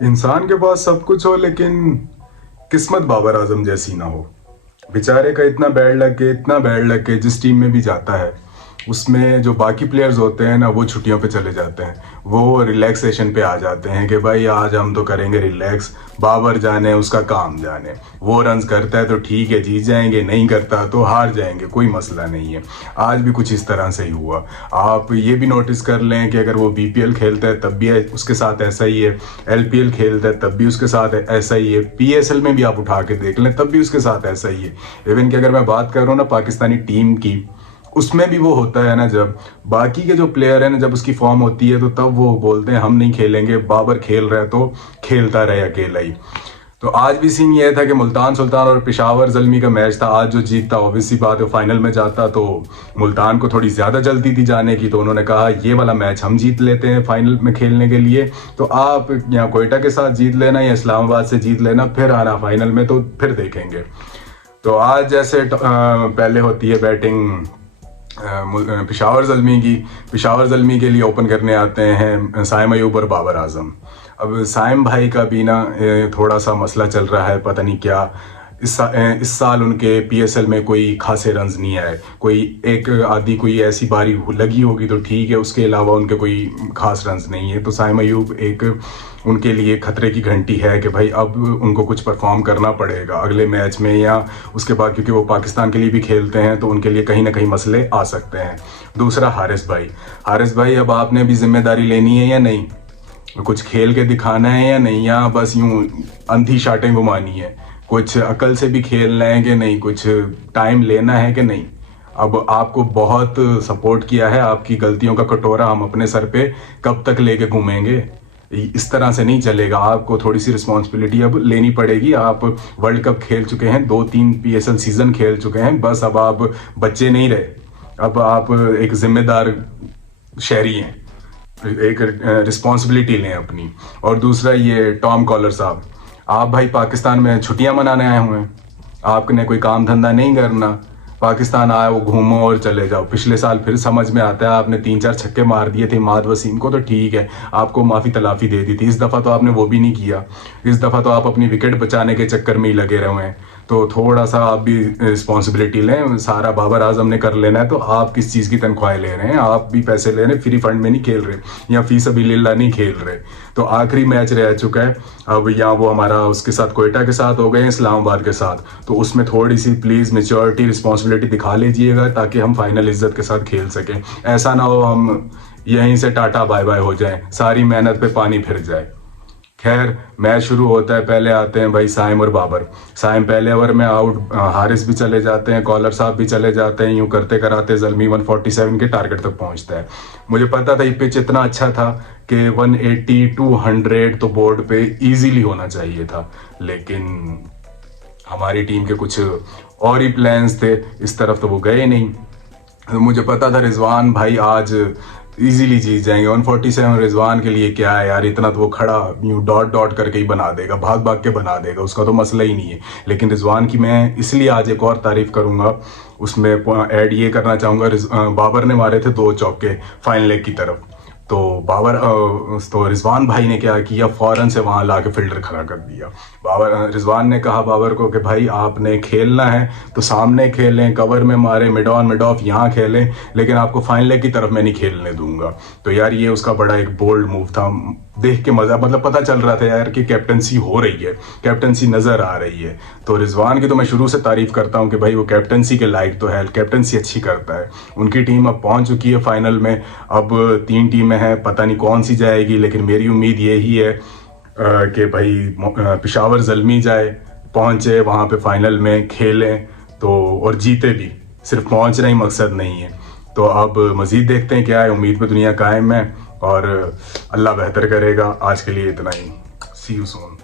इंसान के पास सब कुछ हो लेकिन किस्मत बाबर आजम जैसी ना हो। बेचारे का इतना बैड लग के जिस टीम में भी जाता है उसमें जो बाकी प्लेयर्स होते हैं ना वो छुट्टियों पे चले जाते हैं। वो रिलैक्सेशन पे आ जाते हैं कि भाई आज हम तो करेंगे रिलैक्स। बाबर जाने उसका काम जाने। वो रन्स करता है तो ठीक है जीत जाएंगे, नहीं करता तो हार जाएंगे, कोई मसला नहीं है। आज भी कुछ इस तरह से ही हुआ। आप ये भी नोटिस कर लें कि अगर वो बीपीएल खेलता है तब भी उसके साथ ऐसा ही है, एलपीएल खेलता है तब भी उसके साथ ऐसा ही है, पीएसएल में भी आप उठा के देख लें तब भी उसके साथ ऐसा ही है। इवन कि अगर मैं बात कर रहा हूँ ना पाकिस्तानी टीम की, उसमें भी वो होता है ना, जब बाकी के जो प्लेयर है ना जब उसकी फॉर्म होती है तो तब वो बोलते हैं हम नहीं खेलेंगे, बाबर खेल रहा है तो खेलता रहे अकेला ही। तो आज भी सीन ये था कि मुल्तान सुल्तान और पेशावर जल्मी का मैच था। आज जो जीतता ऑब्वियसली बात है फाइनल में जाता, तो मुल्तान को थोड़ी ज़्यादा जल्दी थी जाने की, तो उन्होंने कहा ये वाला मैच हम जीत लेते हैं फाइनल में खेलने के लिए, तो आप यहाँ कोयटा के साथ जीत लेना या इस्लामाबाद से जीत लेना, फिर आना फाइनल में तो फिर देखेंगे। तो आज जैसे पहले होती है बैटिंग पेशावर जल्मी के लिए ओपन करने आते हैं साइम अयूब और बाबर आजम। अब साइम भाई का भी ना थोड़ा सा मसला चल रहा है, पता नहीं क्या। इस साल उनके पीएसएल में कोई खासे रन्स नहीं आए। कोई एक आधी कोई ऐसी बारी लगी होगी तो ठीक है, उसके अलावा उनके कोई खास रन्स नहीं है। तो साइम अयूब एक उनके लिए खतरे की घंटी है कि भाई अब उनको कुछ परफॉर्म करना पड़ेगा अगले मैच में या उसके बाद, क्योंकि वो पाकिस्तान के लिए भी खेलते हैं तो उनके लिए कहीं ना कहीं मसले आ सकते हैं। दूसरा हारिस भाई अब आपने भी जिम्मेदारी लेनी है या नहीं? कुछ खेल के दिखाना है या नहीं, या बस यूं अंधी शाटें घुमानी है? कुछ अकल से भी खेलना है कि नहीं? कुछ टाइम लेना है कि नहीं? अब आपको बहुत सपोर्ट किया है, आपकी गलतियों का कटोरा हम अपने सर पे कब तक लेके घूमेंगे? इस तरह से नहीं चलेगा। आपको थोड़ी सी रिस्पॉन्सिबिलिटी अब लेनी पड़ेगी। आप वर्ल्ड कप खेल चुके हैं, 2-3 पीएसएल सीजन खेल चुके हैं, बस अब आप बच्चे नहीं रहे, अब आप एक जिम्मेदार शहरी हैं, एक रिस्पॉन्सिबिलिटी लें अपनी। और दूसरा ये टॉम कॉलर साहब, आप भाई पाकिस्तान में छुट्टियां मनाने आए हुए हैं, आपने कोई काम धंधा नहीं करना, पाकिस्तान आए वो घूमो और चले जाओ। पिछले साल फिर समझ में आता है आपने 3-4 छक्के मार दिए थे माद वसीम को, तो ठीक है आपको माफ़ी तलाफ़ी दे दी थी। इस दफ़ा तो आपने वो भी नहीं किया। इस दफ़ा तो आप अपनी विकेट बचाने के चक्कर में ही लगे रहे हैं। तो थोड़ा सा आप भी रिस्पॉन्सिबिलिटी लें। सारा बाबर आजम ने कर लेना है, तो आप किस चीज़ की तनख्वाहें ले रहे हैं? आप भी पैसे ले रहे हैं, फ्री फंड में नहीं खेल रहे या फी सबीलिल्लाह नहीं खेल रहे। तो आखिरी मैच रह चुका है अब, यहाँ वो हमारा उसके साथ कोयटा के साथ हो गए हैं, इस्लामाबाद के साथ, तो उसमें थोड़ी सी प्लीज़ मेच्योरिटी रिस्पॉन्सिबिलिटी दिखा लीजिएगा ताकि हम फाइनल इज्जत के साथ खेल सकें। ऐसा ना हो हम यहीं से टाटा बाय बाय हो जाए, सारी मेहनत पे पानी फिर जाए। खैर मैच शुरू होता है, पहले आते हैं भाई साइम और बाबर। साइम पहले ओवर में आउट, हारिस भी चले जाते हैं, कॉलर साहब भी चले जाते हैं, यूं करते कराते जल्मी 147 के टारगेट तक पहुंचता है। मुझे पता था ये पिच इतना अच्छा था कि 180 200 तो बोर्ड पे इजीली होना चाहिए था, लेकिन हमारी टीम के कुछ और ही प्लान्स थे, इस तरफ तो वो गए नहीं। तो मुझे पता था रिजवान भाई आज इजीली जीत जाएंगे। 147 रिजवान के लिए क्या है यार, इतना तो वो खड़ा यूं डॉट डॉट करके ही बना देगा, भाग भाग के बना देगा, उसका तो मसला ही नहीं है। लेकिन रिजवान की मैं इसलिए आज एक और तारीफ करूंगा, उसमें ऐड ये करना चाहूँगा, बाबर ने मारे थे 2 चौके फाइनल लेग की तरफ, तो तो रिजवान भाई ने क्या किया, फौरन से वहां लाके फील्डर खड़ा कर दिया। रिजवान ने कहा बाबर को कि भाई आपने खेलना है तो सामने खेलें, कवर में मारे, मिड ऑन मिड ऑफ यहाँ खेलें, लेकिन आपको फाइनल की तरफ मैं नहीं खेलने दूंगा। तो यार ये उसका बड़ा एक बोल्ड मूव था, देख के मजा, मतलब पता चल रहा था यार कि कैप्टनसी हो रही है, कैप्टनसी नजर आ रही है। तो रिजवान की तो मैं शुरू से तारीफ करता हूँ कि भाई वो कैप्टनसी के लायक तो है, कैप्टनसी अच्छी करता है। उनकी टीम अब पहुंच चुकी है फाइनल में, अब 3 टीमें हैं, पता नहीं कौन सी जाएगी, लेकिन मेरी उम्मीद यही है कि भाई पेशावर जल्मी जाए, पहुंचे वहां पे फाइनल में खेलें तो, और जीते भी, सिर्फ पहुंचना ही मकसद नहीं है। तो अब मजीद देखते हैं क्या है, उम्मीद पे दुनिया कायम है और अल्लाह बेहतर करेगा। आज के लिए इतना ही, सी यू सून।